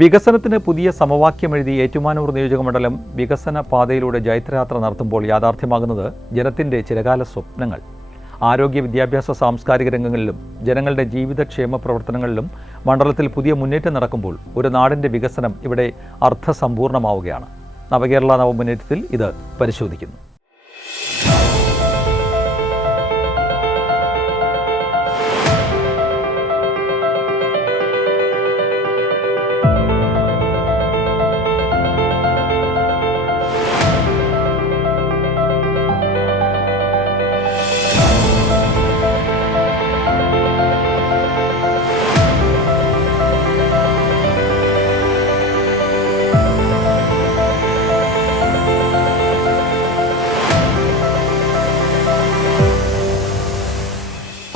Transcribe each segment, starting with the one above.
വികസനത്തിന് പുതിയ സമവാക്യമെഴുതി ഏറ്റുമാനൂർ നിയോജകമണ്ഡലം വികസന പാതയിലൂടെ ജൈത്രയാത്ര നടത്തുമ്പോൾ യാഥാർത്ഥ്യമാകുന്നത് ജനത്തിൻ്റെ ചിരകാല സ്വപ്നങ്ങൾ. ആരോഗ്യ, വിദ്യാഭ്യാസ, സാംസ്കാരിക രംഗങ്ങളിലും ജനങ്ങളുടെ ജീവിതക്ഷേമ പ്രവർത്തനങ്ങളിലും മണ്ഡലത്തിൽ പുതിയ മുന്നേറ്റം നടക്കുമ്പോൾ ഒരു നാടിൻ്റെ വികസനം ഇവിടെ അർത്ഥസമ്പൂർണ്ണമാവുകയാണ്. നവകേരള നവമുന്നേറ്റത്തിൽ ഇത് പരിശോധിക്കുന്നു.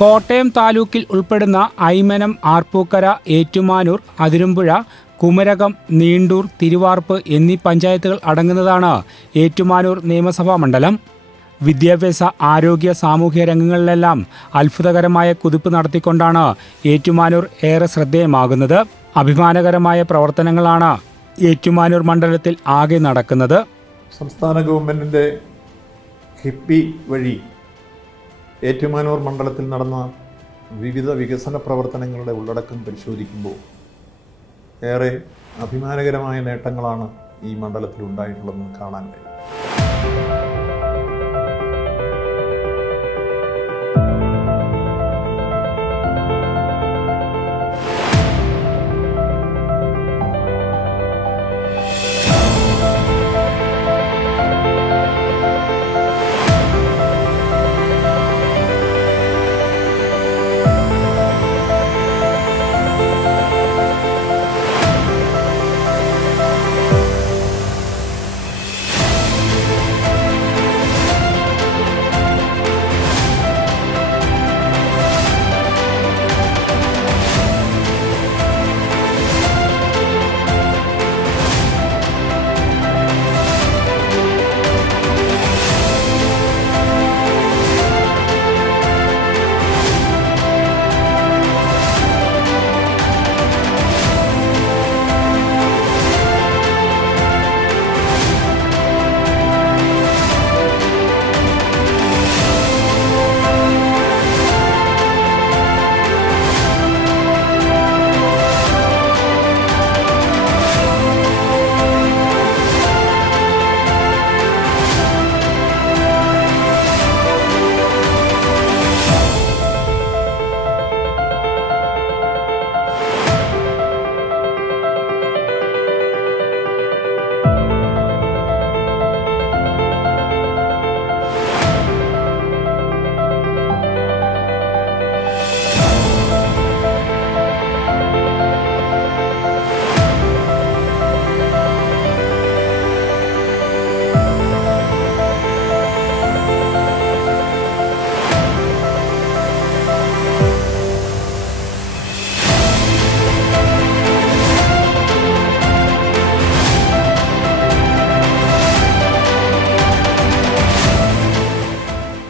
കോട്ടയം താലൂക്കിൽ ഉൾപ്പെടുന്ന ഐമനം, ആർപ്പൂക്കര, ഏറ്റുമാനൂർ, അതിരമ്പുഴ, കുമരകം, നീണ്ടൂർ, തിരുവാർപ്പ് എന്നീ പഞ്ചായത്തുകൾ അടങ്ങുന്നതാണ് ഏറ്റുമാനൂർ നിയമസഭാ മണ്ഡലം. വിദ്യാഭ്യാസ, ആരോഗ്യ, സാമൂഹ്യ രംഗങ്ങളിലെല്ലാം അത്ഭുതകരമായ കുതിപ്പ് നടത്തിക്കൊണ്ടാണ് ഏറ്റുമാനൂർ ഏറെ ശ്രദ്ധേയമാകുന്നത്. അഭിമാനകരമായ പ്രവർത്തനങ്ങളാണ് ഏറ്റുമാനൂർ മണ്ഡലത്തിൽ ആകെ നടക്കുന്നത്. സംസ്ഥാന ഗവൺമെൻറ്റിൻ്റെ കിഫ്ബി വഴി ഏറ്റുമാനൂർ മണ്ഡലത്തിൽ നടന്ന വിവിധ വികസന പ്രവർത്തനങ്ങളുടെ ഉള്ളടക്കം പരിശോധിക്കുമ്പോൾ ഏറെ അഭിമാനകരമായ നേട്ടങ്ങളാണ് ഈ മണ്ഡലത്തിൽ ഉണ്ടായിട്ടുള്ളതെന്ന് കാണാൻ കഴിയും.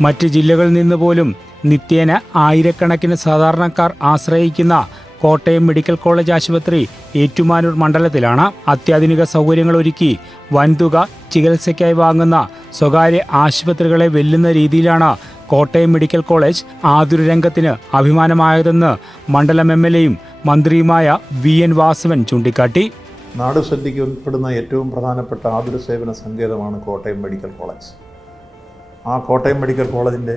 മറ്റ് ജില്ലകളിൽ നിന്ന് പോലും നിത്യേന ആയിരക്കണക്കിന് സാധാരണക്കാർ ആശ്രയിക്കുന്ന കോട്ടയം മെഡിക്കൽ കോളേജ് ആശുപത്രി ഏറ്റുമാനൂർ മണ്ഡലത്തിലാണ്. അത്യാധുനിക സൗകര്യങ്ങൾ ഒരുക്കി വൻതുക ചികിത്സയ്ക്കായി വാങ്ങുന്ന സ്വകാര്യ ആശുപത്രികളെ വെല്ലുന്ന രീതിയിലാണ് കോട്ടയം മെഡിക്കൽ കോളേജ് ആതുര രംഗത്തിന് അഭിമാനമായതെന്ന് മണ്ഡലം MLAയും മന്ത്രിയുമായ VN വാസവൻ ചൂണ്ടിക്കാട്ടി. നാട് ശ്രദ്ധയ്ക്ക് ഉൾപ്പെടുന്ന ഏറ്റവും പ്രധാനപ്പെട്ട ആതുര സേവന സങ്കേതമാണ് കോട്ടയം മെഡിക്കൽ കോളേജ്. ആ കോട്ടയം മെഡിക്കൽ കോളേജിൻ്റെ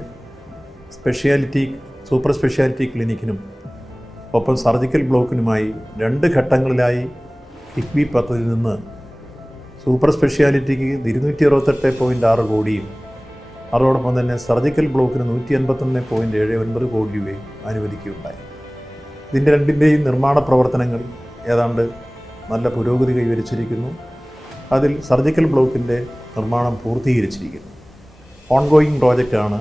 സൂപ്പർ സ്പെഷ്യാലിറ്റി ക്ലിനിക്കിനും ഒപ്പം സർജിക്കൽ ബ്ലോക്കിനുമായി 2 ഘട്ടങ്ങളിലായി കിഫ്ബി പദ്ധതിയിൽ നിന്ന് സൂപ്പർ സ്പെഷ്യാലിറ്റിക്ക് 268.6 കോടിയും അതോടൊപ്പം തന്നെ സർജിക്കൽ ബ്ലോക്കിന് 151.79 കോടി രൂപയും അനുവദിക്കുകയുണ്ടായി. ഇതിൻ്റെ രണ്ടിൻ്റെയും നിർമ്മാണ പ്രവർത്തനങ്ങൾ ഏതാണ്ട് നല്ല പുരോഗതി കൈവരിച്ചിരിക്കുന്നു. അതിൽ സർജിക്കൽ ബ്ലോക്കിൻ്റെ നിർമ്മാണം പൂർത്തീകരിച്ചിരിക്കുന്നു. ഓൺഗോയിങ് പ്രോജക്റ്റാണ്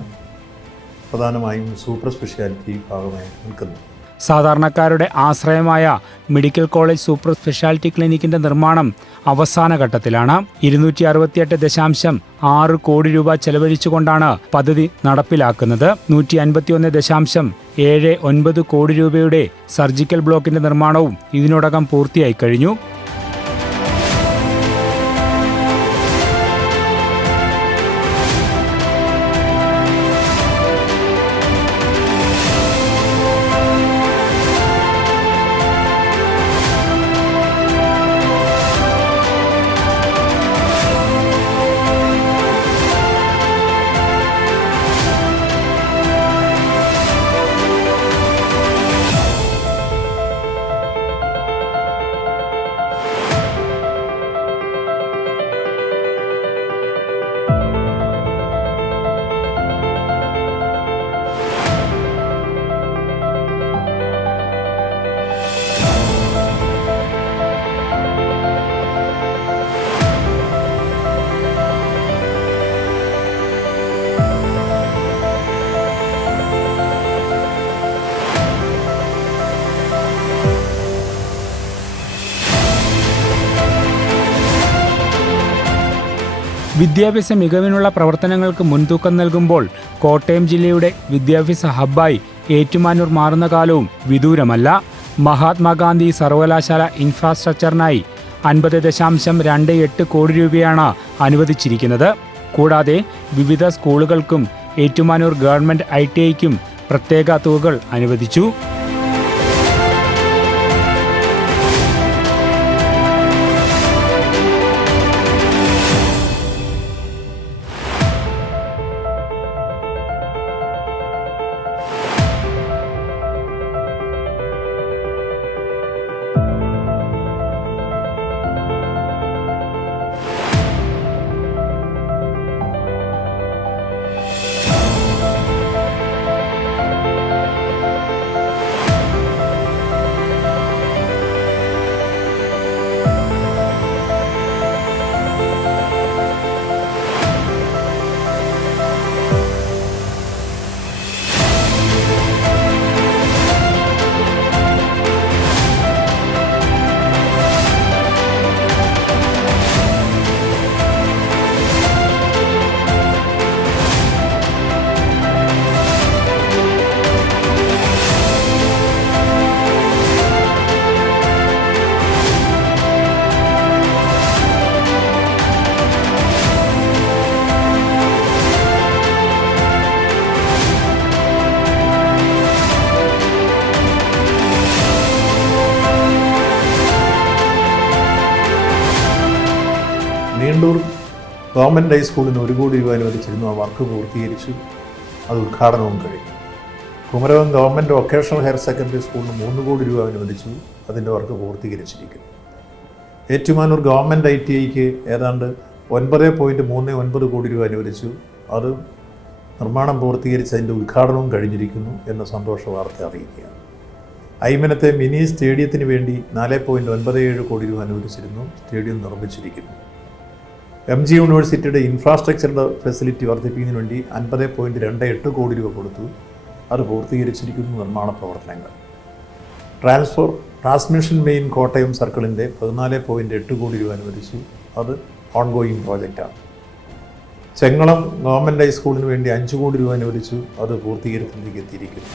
പ്രധാനമായും സൂപ്പർ സ്പെഷ്യാലിറ്റി ഭാഗമായി നിൽക്കുന്നത്. സാധാരണക്കാരുടെ ആശ്രയമായ മെഡിക്കൽ കോളേജ് സൂപ്പർ സ്പെഷ്യാലിറ്റി ക്ലിനിക്കിന്റെ നിർമ്മാണം അവസാന ഘട്ടത്തിലാണ്. 268.6 കോടി രൂപ ചെലവഴിച്ചുകൊണ്ടാണ് പദ്ധതി നടപ്പിലാക്കുന്നത്. 151.79 കോടി രൂപയുടെ സർജിക്കൽ ബ്ലോക്കിന്റെ നിർമ്മാണവും ഇതിനോടകം പൂർത്തിയായി കഴിഞ്ഞു. വിദ്യാഭ്യാസ മികവിനുള്ള പ്രവർത്തനങ്ങൾക്ക് മുൻതൂക്കം നൽകുമ്പോൾ കോട്ടയം ജില്ലയുടെ വിദ്യാഭ്യാസ ഹബ്ബായി ഏറ്റുമാനൂർ മാറുന്ന കാലവും വിദൂരമല്ല. മഹാത്മാഗാന്ധി സർവകലാശാല ഇൻഫ്രാസ്ട്രക്ചറിനായി 50.28 കോടി രൂപയാണ് അനുവദിച്ചിരിക്കുന്നത്. കൂടാതെ വിവിധ സ്കൂളുകൾക്കും ഏറ്റുമാനൂർ ഗവൺമെന്റ് ITIക്കും പ്രത്യേക തുകകൾ അനുവദിച്ചു. നീണ്ടൂർ ഗവൺമെൻറ് ഹൈസ്കൂളിന് 1 കോടി രൂപ അനുവദിച്ചിരുന്നു. ആ വർക്ക് പൂർത്തീകരിച്ചു. അത് ഉദ്ഘാടനവും കഴിഞ്ഞു. Kumarakom government vocational higher secondary സ്കൂളിന് 3 കോടി രൂപ അനുവദിച്ചു. അതിൻ്റെ വർക്ക് പൂർത്തീകരിച്ചിരിക്കുന്നു. ഏറ്റുമാനൂർ ഗവൺമെൻറ് ITIക്ക് ഏതാണ്ട് 9.39 കോടി രൂപ അനുവദിച്ചു. അത് നിർമ്മാണം പൂർത്തീകരിച്ച് അതിൻ്റെ ഉദ്ഘാടനവും കഴിഞ്ഞിരിക്കുന്നു എന്ന സന്തോഷ വാർത്ത അറിയിക്കുകയാണ്. ഐമനത്തെ മിനി സ്റ്റേഡിയത്തിന് വേണ്ടി 4.97 കോടി രൂപ അനുവദിച്ചിരുന്നു. സ്റ്റേഡിയം നിർമ്മിച്ചിരിക്കുന്നു. MG യൂണിവേഴ്സിറ്റിയുടെ ഇൻഫ്രാസ്ട്രക്ചറിൻ്റെ ഫെസിലിറ്റി വർദ്ധിപ്പിക്കുന്നതിന് വേണ്ടി 50.28 കോടി രൂപ കൊടുത്തു. അത് പൂർത്തീകരിച്ചിരിക്കുന്നു നിർമ്മാണ പ്രവർത്തനങ്ങൾ. ട്രാൻസ്മിഷൻ മെയിൻ കോട്ടയം സർക്കിളിൻ്റെ 14.8 കോടി രൂപ അനുവദിച്ചു. അത് ഓൺഗോയിങ് പ്രോജക്റ്റാണ്. ചെങ്ങളം ഗവൺമെൻറ് ഹൈസ്കൂളിന് വേണ്ടി 5 കോടി രൂപ അനുവദിച്ചു. അത് പൂർത്തീകരണത്തിലേക്ക് എത്തിയിരിക്കുന്നു.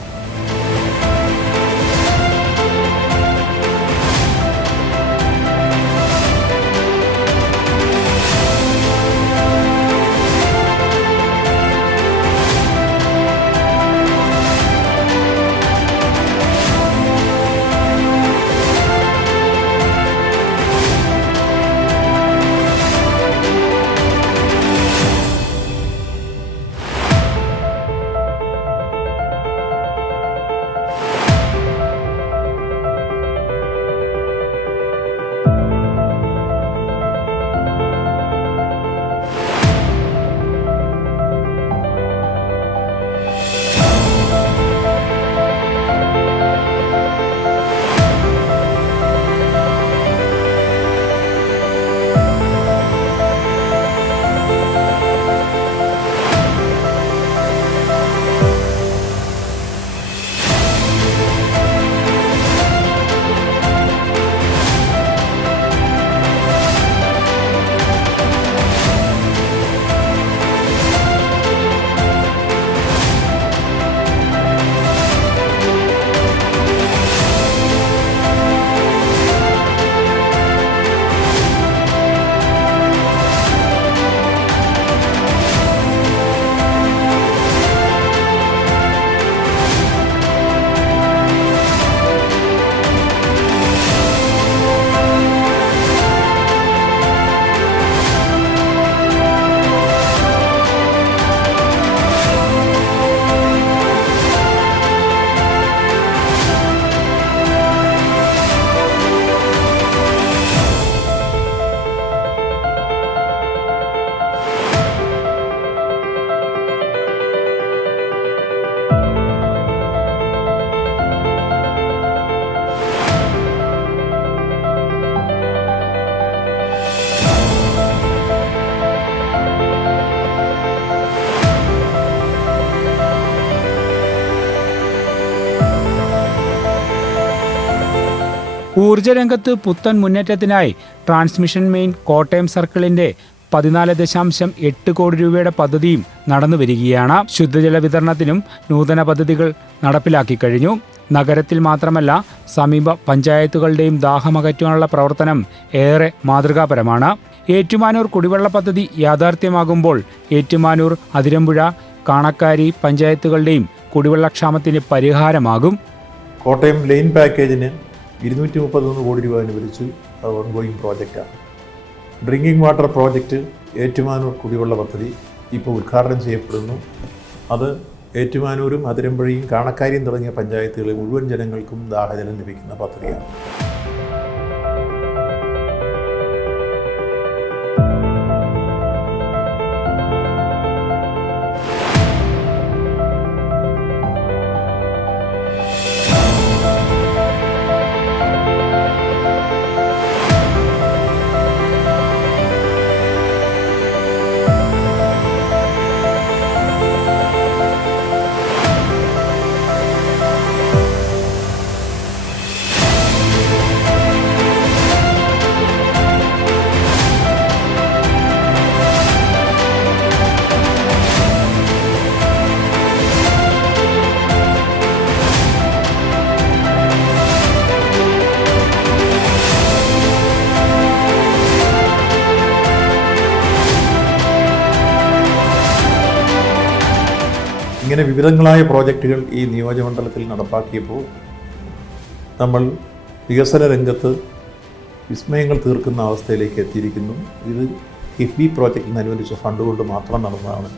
ഊർജ്ജരംഗത്ത് പുത്തൻ മുന്നേറ്റത്തിനായി ട്രാൻസ്മിഷൻ മെയിൻ കോട്ടയം സർക്കിളിന്റെ 14.8 കോടി രൂപയുടെ പദ്ധതിയും നടന്നുവരികയാണ്. ശുദ്ധജല വിതരണത്തിനും നൂതന പദ്ധതികൾ നടപ്പിലാക്കി കഴിഞ്ഞു. നഗരത്തിൽ മാത്രമല്ല സമീപ പഞ്ചായത്തുകളുടെയും ദാഹമകറ്റാനുള്ള പ്രവർത്തനം ഏറെ മാതൃകാപരമാണ്. ഏറ്റുമാനൂർ കുടിവെള്ള പദ്ധതി യാഥാർത്ഥ്യമാകുമ്പോൾ ഏറ്റുമാനൂർ, അതിരമ്പുഴ, കാണക്കാരി പഞ്ചായത്തുകളുടെയും കുടിവെള്ളക്ഷാമത്തിന് പരിഹാരമാകും. കോട്ടയം ലൈൻ പാക്കേജിന് 231 കോടി രൂപ അനുവദിച്ചു. അത് ഓൺഗോയിങ് പ്രോജക്റ്റാണ്. ഡ്രിങ്കിങ് വാട്ടർ പ്രോജക്റ്റ് ഏറ്റുമാനൂർ കുടിവെള്ള പദ്ധതി ഇപ്പോൾ ഉദ്ഘാടനം ചെയ്യപ്പെടുന്നു. അത് ഏറ്റുമാനൂരും അതിരമ്പുഴയും കാണക്കാരിയും തുടങ്ങിയ പഞ്ചായത്തുകളിലെ മുഴുവൻ ജനങ്ങൾക്കും ദാഹജലം ലഭിക്കുന്ന പദ്ധതിയാണ്. ഇങ്ങനെ വിവിധങ്ങളായ പ്രോജക്റ്റുകൾ ഈ നിയോജകമണ്ഡലത്തിൽ നടപ്പാക്കിയപ്പോൾ നമ്മൾ വികസന രംഗത്ത് വിസ്മയങ്ങൾ തീർക്കുന്ന അവസ്ഥയിലേക്ക് എത്തിയിരിക്കുന്നു. ഇത് കിഫ്ബി പ്രോജക്റ്റിന് അനുവദിച്ച ഫണ്ട് കൊണ്ട് മാത്രം നടന്നതാണ്.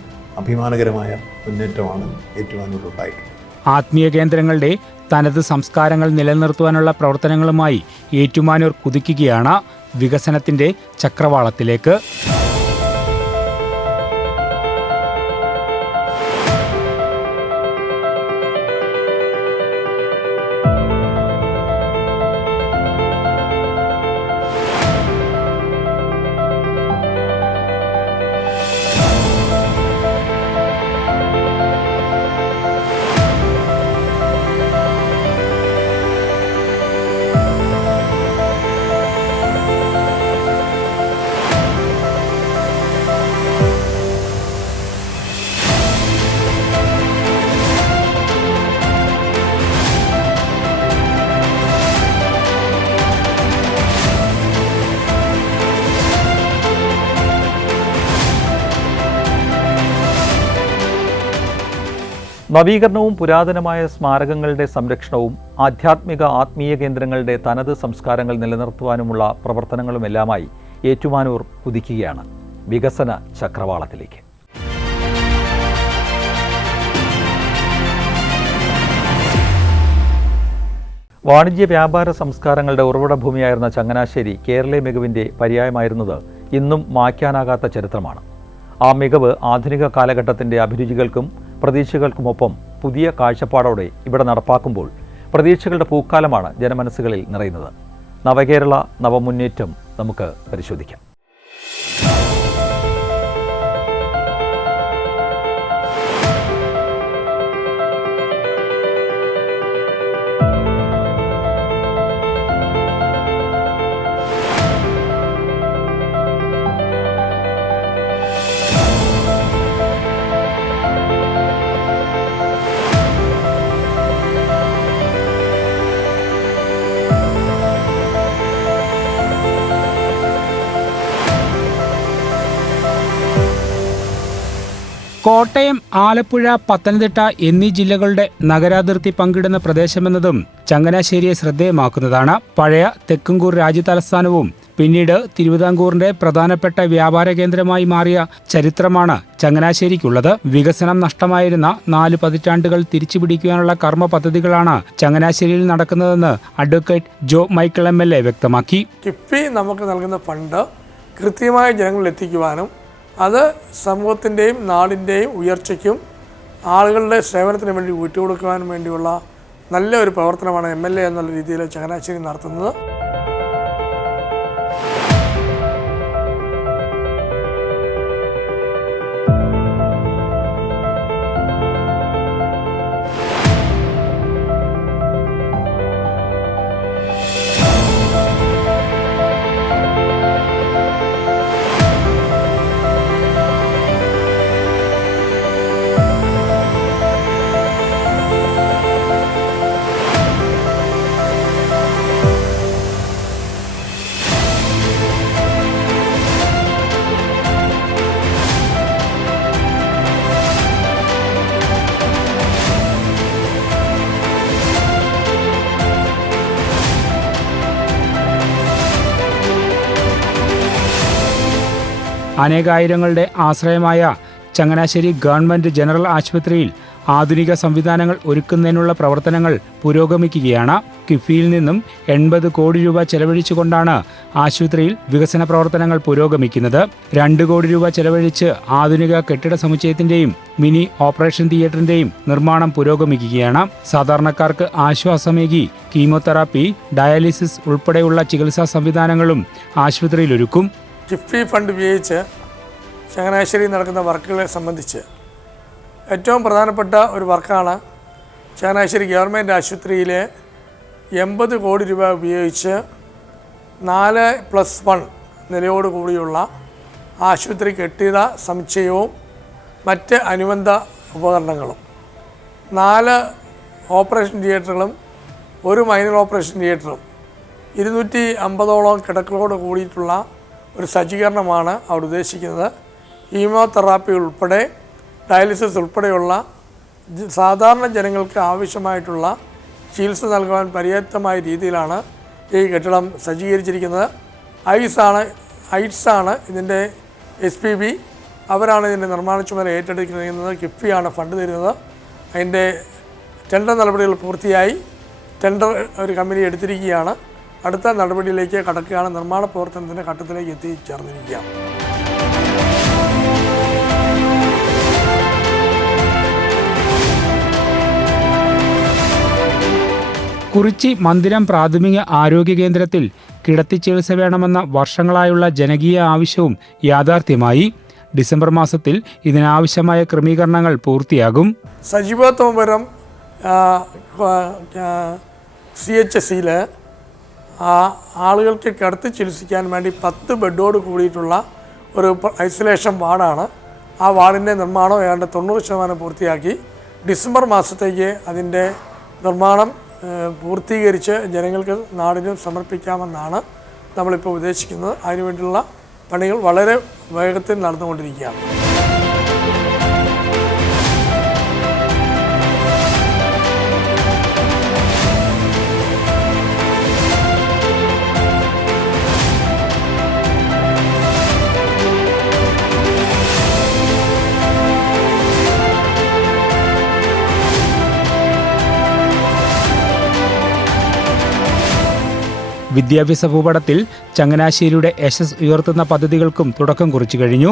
അഭിമാനകരമായ മുന്നേറ്റമാണ് ഏറ്റുമാനൂരിലുണ്ടായിട്ടുള്ളത്. ആത്മീയ കേന്ദ്രങ്ങളുടെ തനത് സംസ്കാരങ്ങൾ നിലനിർത്തുവാനുള്ള പ്രവർത്തനങ്ങളുമായി ഏറ്റുമാനൂർ കുതിക്കുകയാണ് വികസനത്തിന്റെ ചക്രവാളത്തിലേക്ക്. നവീകരണവും പുരാതനമായ സ്മാരകങ്ങളുടെ സംരക്ഷണവും ആത്മീയ കേന്ദ്രങ്ങളുടെ തനത് സംസ്കാരങ്ങൾ നിലനിർത്തുവാനുമുള്ള പ്രവർത്തനങ്ങളുമെല്ലാമായി ഏറ്റുമാനൂർ കുതിക്കുകയാണ് വികസന ചക്രവാളത്തിലേക്ക്. വാണിജ്യ വ്യാപാര സംസ്കാരങ്ങളുടെ ഉറവിട ഭൂമിയായിരുന്ന ചങ്ങനാശ്ശേരി കേരളീയ മികവിൻ്റെ പര്യായമായിരുന്നത് ഇന്നും മായ്ക്കാനാകാത്ത ചരിത്രമാണ്. ആ മികവ് ആധുനിക കാലഘട്ടത്തിൻ്റെ അഭിരുചികൾക്കും പ്രതീക്ഷകൾക്കുമൊപ്പം പുതിയ കാഴ്ചപ്പാടോടെ ഇവിടെ നടപ്പാക്കുമ്പോൾ പ്രതീക്ഷകളുടെ പൂക്കാലമാണ് ജനമനസ്സുകളിൽ നിറയുന്നത്. നവകേരള നവമുന്നേറ്റം നമുക്ക് പരിശോധിക്കാം. കോട്ടയം, ആലപ്പുഴ, പത്തനംതിട്ട എന്നീ ജില്ലകളുടെ നഗരാതിർത്തി പങ്കിടുന്ന പ്രദേശമെന്നതും ചങ്ങനാശ്ശേരിയെ ശ്രദ്ധേയമാക്കുന്നതാണ്. പഴയ തെക്കുംകൂർ രാജ്യതലസ്ഥാനവും പിന്നീട് തിരുവിതാംകൂറിന്റെ പ്രധാനപ്പെട്ട വ്യാപാര കേന്ദ്രമായി മാറിയ ചരിത്രമാണ് ചങ്ങനാശ്ശേരിക്കുള്ളത്. വികസനം നഷ്ടമായിരുന്ന 4 പതിറ്റാണ്ടുകൾ തിരിച്ചുപിടിക്കുവാനുള്ള കർമ്മ പദ്ധതികളാണ് ചങ്ങനാശ്ശേരിയിൽ നടക്കുന്നതെന്ന് അഡ്വക്കേറ്റ് ജോ മൈക്കിൾ MLA വ്യക്തമാക്കി. കിഫ്ബി നമുക്ക് നൽകുന്ന ഫണ്ട് കൃത്യമായി ജനങ്ങളിൽ എത്തിക്കുവാനും അത് സമൂഹത്തിൻ്റെയും നാടിൻ്റെയും ഉയർച്ചയ്ക്കും ആളുകളുടെ സേവനത്തിന് വേണ്ടി വിട്ടുകൊടുക്കുവാനും വേണ്ടിയുള്ള നല്ല ഒരു പ്രവർത്തനമാണ് MLA എന്നുള്ള രീതിയിൽ ചങ്ങനാശ്ശേരി നടത്തുന്നത്. അനേകായിരങ്ങളുടെ ആശ്രയമായ ചങ്ങനാശ്ശേരി ഗവൺമെന്റ് ജനറൽ ആശുപത്രിയിൽ ആധുനിക സംവിധാനങ്ങൾ ഒരുക്കുന്നതിനുള്ള പ്രവർത്തനങ്ങൾ പുരോഗമിക്കുകയാണ്. കിഫ്ബിയിൽ നിന്നും 80 കോടി രൂപ ചെലവഴിച്ചുകൊണ്ടാണ് ആശുപത്രിയിൽ വികസന പ്രവർത്തനങ്ങൾ പുരോഗമിക്കുന്നത്. 2 കോടി രൂപ ചെലവഴിച്ച് ആധുനിക കെട്ടിട സമുച്ചയത്തിന്റെയും മിനി ഓപ്പറേഷൻ തിയേറ്ററിന്റെയും നിർമ്മാണം പുരോഗമിക്കുകയാണ്. സാധാരണക്കാർക്ക് ആശ്വാസമേകി കീമോതെറാപ്പി, ഡയാലിസിസ് ഉൾപ്പെടെയുള്ള ചികിത്സാ സംവിധാനങ്ങളും ആശുപത്രിയിൽ ഒരുക്കും. കിഫ്ബി ഫണ്ട് ഉപയോഗിച്ച് ചങ്ങനാശ്ശേരിയിൽ നടക്കുന്ന വർക്കുകളെ സംബന്ധിച്ച് ഏറ്റവും പ്രധാനപ്പെട്ട ഒരു വർക്കാണ് ചങ്ങനാശ്ശേരി ഗവൺമെൻറ് ആശുപത്രിയിലെ 80 കോടി രൂപ ഉപയോഗിച്ച് 4+1 നിലയോടുകൂടിയുള്ള ആശുപത്രി കെട്ടിട സമുച്ചയവും മറ്റ് അനുബന്ധ ഉപകരണങ്ങളും, 4 ഓപ്പറേഷൻ തിയേറ്ററുകളും 1 മൈനർ ഓപ്പറേഷൻ തിയേറ്ററും 250ഓളം കിടക്കകളോട് കൂടിയിട്ടുള്ള ഒരു സജ്ജീകരണമാണ് അവിടെ ഉദ്ദേശിക്കുന്നത്. കീമോതെറാപ്പി ഉൾപ്പെടെ ഡയാലിസിസ് ഉൾപ്പെടെയുള്ള സാധാരണ ജനങ്ങൾക്ക് ആവശ്യമായിട്ടുള്ള ചികിത്സ നൽകുവാൻ പര്യാപ്തമായ രീതിയിലാണ് ഈ കെട്ടിടം സജ്ജീകരിച്ചിരിക്കുന്നത്. ഐറ്റ്സാണ് ഇതിൻ്റെ SPB, അവരാണ് ഇതിൻ്റെ നിർമ്മാണ ചുമതല ഏറ്റെടുക്കുന്നത്. കിഫ്ബിയാണ് ഫണ്ട് തരുന്നത്. അതിൻ്റെ ടെൻഡർ നടപടികൾ പൂർത്തിയായി. ടെൻഡർ ഒരു കമ്പനി എടുത്തിരിക്കുകയാണ്. അടുത്ത നടപടിയിലേക്ക് കടക്കുകയാണ്. നിർമ്മാണ പ്രവർത്തനത്തിൻ്റെ ഘട്ടത്തിലേക്ക് എത്തിച്ചേർന്നിരിക്കുകയാണ്. കുറിച്ചി മന്ദിരം പ്രാഥമിക ആരോഗ്യ കേന്ദ്രത്തിൽ കിടത്തി ചികിത്സ വേണമെന്ന വർഷങ്ങളായുള്ള ജനകീയ ആവശ്യവും യാഥാർത്ഥ്യമായി. ഡിസംബർ മാസത്തിൽ ഇതിനാവശ്യമായ ക്രമീകരണങ്ങൾ പൂർത്തിയാകും. സജീവത്വപുരം CHSയിൽ ആളുകൾക്ക് കിടത്തി ചികിത്സിക്കാൻ വേണ്ടി 10 ബെഡോട് കൂടിയിട്ടുള്ള ഒരു ഐസൊലേഷൻ വാർഡാണ്. ആ വാർഡിൻ്റെ നിർമ്മാണം ഏതാണ്ട് 90% പൂർത്തിയാക്കി. ഡിസംബർ മാസത്തേക്ക് അതിൻ്റെ നിർമ്മാണം പൂർത്തീകരിച്ച് ജനങ്ങൾക്ക് നാടിനും സമർപ്പിക്കാമെന്നാണ് നമ്മളിപ്പോൾ ഉദ്ദേശിക്കുന്നത്. അതിനുവേണ്ടിയുള്ള പണികൾ വളരെ വേഗത്തിൽ നടന്നുകൊണ്ടിരിക്കുകയാണ്. വിദ്യാഭ്യാസ ഭൂപടത്തിൽ ചങ്ങനാശ്ശേരിയുടെ യശസ് ഉയർത്തുന്ന പദ്ധതികൾക്കും തുടക്കം കുറിച്ചു കഴിഞ്ഞു.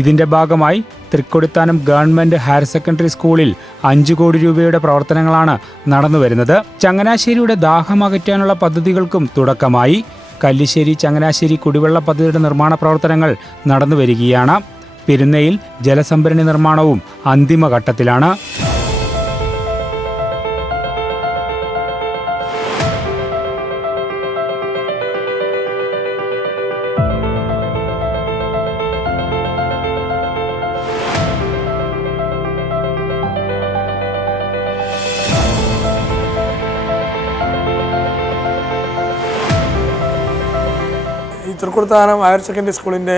ഇതിന്റെ ഭാഗമായി തൃക്കൊടിത്താനം ഗവൺമെന്റ് ഹയർ സെക്കൻഡറി സ്കൂളിൽ 5 കോടി രൂപയുടെ പ്രവർത്തനങ്ങളാണ് നടന്നുവരുന്നത്. ചങ്ങനാശ്ശേരിയുടെ ദാഹമകറ്റാനുള്ള പദ്ധതികൾക്കും തുടക്കമായി. കല്ലിശ്ശേരി ചങ്ങനാശ്ശേരി കുടിവെള്ള പദ്ധതിയുടെ നിർമ്മാണ പ്രവർത്തനങ്ങൾ നടന്നുവരികയാണ്. പെരുന്നയിൽ ജലസംഭരണി നിർമ്മാണവും അന്തിമഘട്ടത്തിലാണ്. ഈ തൃക്കൊടിത്താനം ഹയർ സെക്കൻഡറി സ്കൂളിൻ്റെ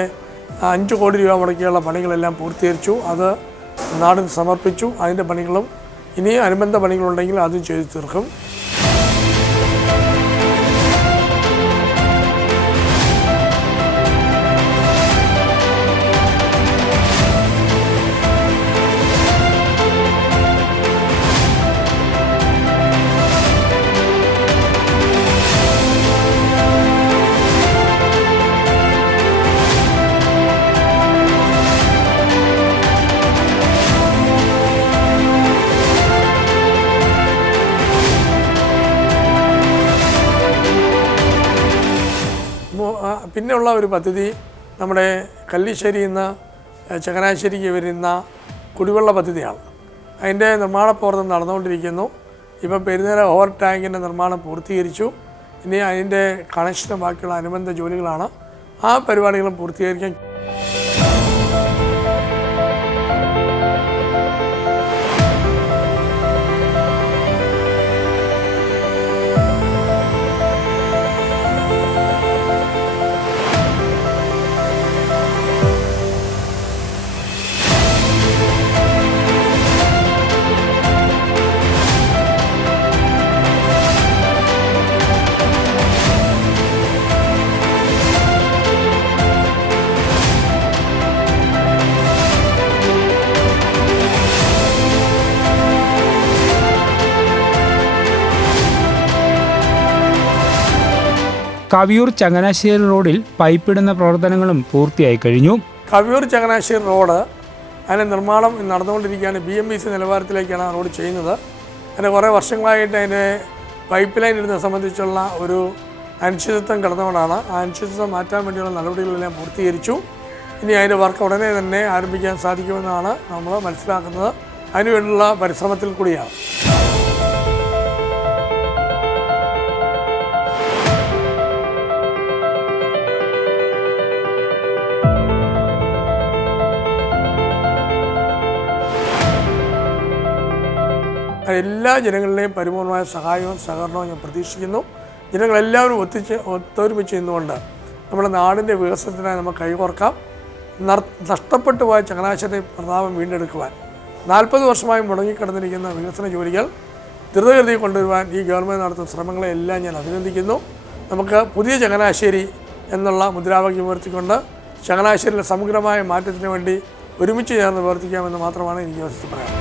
5 കോടി രൂപ മുടക്കിയുള്ള പണികളെല്ലാം പൂർത്തീകരിച്ചു. അത് നാടിന് സമർപ്പിച്ചു. അതിൻ്റെ പണികളും ഇനി അനുബന്ധ പണികളുണ്ടെങ്കിൽ അതും ചെയ്തു തീർക്കും. പിന്നെയുള്ള ഒരു പദ്ധതി നമ്മുടെ കല്ലിശ്ശേരിയിൽ നിന്ന് ചങ്ങനാശ്ശേരിക്ക് വരുന്ന കുടിവെള്ള പദ്ധതിയാണ്. അതിൻ്റെ നിർമ്മാണ പ്രവർത്തനം നടന്നുകൊണ്ടിരിക്കുന്നു. ഇപ്പം പെരുന്നേര ഓവർ ടാങ്കിൻ്റെ നിർമ്മാണം പൂർത്തീകരിച്ചു. ഇനി അതിൻ്റെ കണക്ഷനും ബാക്കിയുള്ള അനുബന്ധ ജോലികളാണ്. ആ പരിപാടികളും പൂർത്തീകരിക്കാൻ കവിയൂർ ചങ്ങനാശ്ശേരി റോഡിൽ പൈപ്പിടുന്ന പ്രവർത്തനങ്ങളും പൂർത്തിയായി കഴിഞ്ഞു. കവിയൂർ ചങ്ങനാശ്ശേരി റോഡ് അതിൻ്റെ നിർമ്മാണം നടന്നുകൊണ്ടിരിക്കുകയാണ്. BMBC നിലവാരത്തിലേക്കാണ് ആ റോഡ് ചെയ്യുന്നത്. അതിൻ്റെ കുറേ വർഷങ്ങളായിട്ട് അതിൻ്റെ പൈപ്പ് ലൈൻ ഇടുന്നത് സംബന്ധിച്ചുള്ള ഒരു അനിശ്ചിതത്വം കിടന്നുകൊണ്ടാണ്. ആ അനിശ്ചിതത്വം മാറ്റാൻ വേണ്ടിയുള്ള നടപടികളെല്ലാം പൂർത്തീകരിച്ചു. ഇനി അതിൻ്റെ വർക്ക് ഉടനെ തന്നെ ആരംഭിക്കാൻ സാധിക്കുമെന്നാണ് നമ്മൾ മനസ്സിലാക്കുന്നത്. അതിനുവേണ്ടിയുള്ള പരിശ്രമത്തിൽ കൂടിയാണ്. എല്ലാ ജനങ്ങളുടെയും പരിപൂർണമായ സഹായവും സഹകരണവും ഞാൻ പ്രതീക്ഷിക്കുന്നു. ജനങ്ങളെല്ലാവരും ഒത്തൊരുമിച്ച് നിന്നുകൊണ്ട് നമ്മുടെ നാടിൻ്റെ വികസനത്തിനായി നമുക്ക് കൈകോർക്കാം. നഷ്ടപ്പെട്ടു പോയ ചങ്ങനാശ്ശേരി പ്രതാപം വീണ്ടെടുക്കുവാൻ 40 വർഷമായി മുടങ്ങിക്കിടന്നിരിക്കുന്ന വികസന ജോലികൾ ദ്രുതഗതി കൊണ്ടുവരുവാൻ ഈ ഗവൺമെൻറ് നടത്തുന്ന ശ്രമങ്ങളെല്ലാം ഞാൻ അഭിനന്ദിക്കുന്നു. നമുക്ക് പുതിയ ചങ്ങനാശ്ശേരി എന്നുള്ള മുദ്രാവാക്യം ഉയർത്തിക്കൊണ്ട് ചങ്ങനാശ്ശേരിയിലെ സമഗ്രമായ മാറ്റത്തിന് വേണ്ടി ഒരുമിച്ച് ചേർന്ന് പ്രവർത്തിക്കാമെന്ന് മാത്രമാണ് എനിക്ക് അവസരത്തിൽ പറയാം.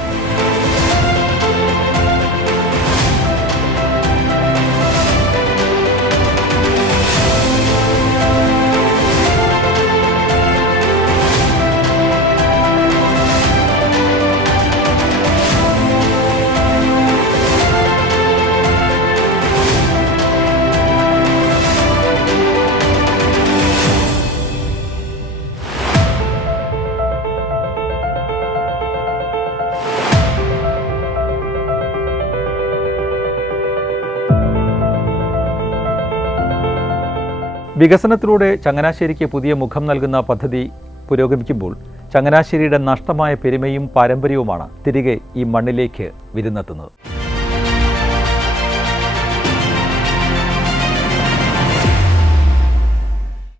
വികസനത്തിലൂടെ ചങ്ങനാശ്ശേരിക്ക് പുതിയ മുഖം നൽകുന്ന പദ്ധതി പുരോഗമിക്കുമ്പോൾ ചങ്ങനാശ്ശേരിയുടെ നഷ്ടമായ പെരുമയും പാരമ്പര്യവുമാണ് തിരികെ ഈ മണ്ണിലേക്ക് വിരുന്നെത്തുന്നത്.